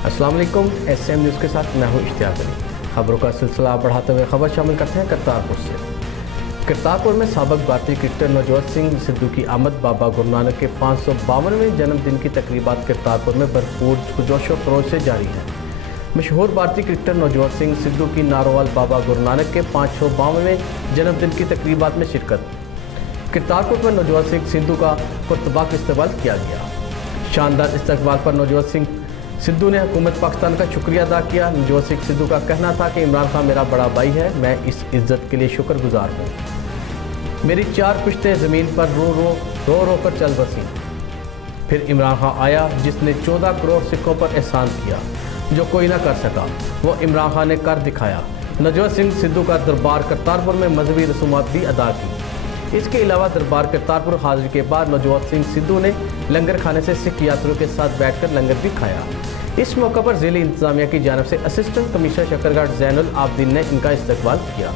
अस्सलाम वालेकुम। SM news के साथ मैं हूँ इश्तियाक अली। खबरों का सिलसिला बढ़ाते हुए खबर शामिल करते हैं करतारपुर से। करतारपुर में साबिक भारतीय क्रिकेटर नवजोत सिंह सिद्धू की आमद बाबा गुरु नानक के 552वें जन्मदिन की तकरीबात करतारपुर में भरपूर जोशो खरोश से जारी है। मशहूर भारतीय क्रिकेटर नवजोत सिंह सिद्धू की नारोवाल बाबा गुरु नानक के 552वें जन्मदिन की तकरीबात में शिरकत। करतारपुर में नवजोत सिंह सिद्धू का पुरतबाक इस्तकबाल किया गया। शानदार इस्तकबाल पर नवजोत सिंह सिद्धू ने हुकूमत पाकिस्तान का शुक्रिया अदा किया। नवजोत सिंह सिद्धू का कहना था कि इमरान खान मेरा बड़ा भाई है, मैं इस इज़्ज़त के लिए शुक्रगुजार हूँ। मेरी 4 पुश्तें ज़मीन पर रो कर चल बसी। फिर इमरान खान आया जिसने 14 करोड़ सिखों पर एहसान किया, जो कोई ना कर सका वो इमरान खान ने कर दिखाया। नवजोत सिंह सिद्धू का दरबार करतारपुर में मजहबी रसूमात भी अदा की। इसके अलावा दरबार करतारपुर हाजिरी के बाद नवजोत सिंह सिद्धू ने लंगर खाने से सिख यात्रियों के साथ बैठकर लंगर भी खाया। इस मौके पर ज़िली इंतज़ामिया की जानिब से असिस्टेंट कमिश्नर शकरगढ़ ज़ैनुल आबदीन ने इनका इस्तकबाल किया।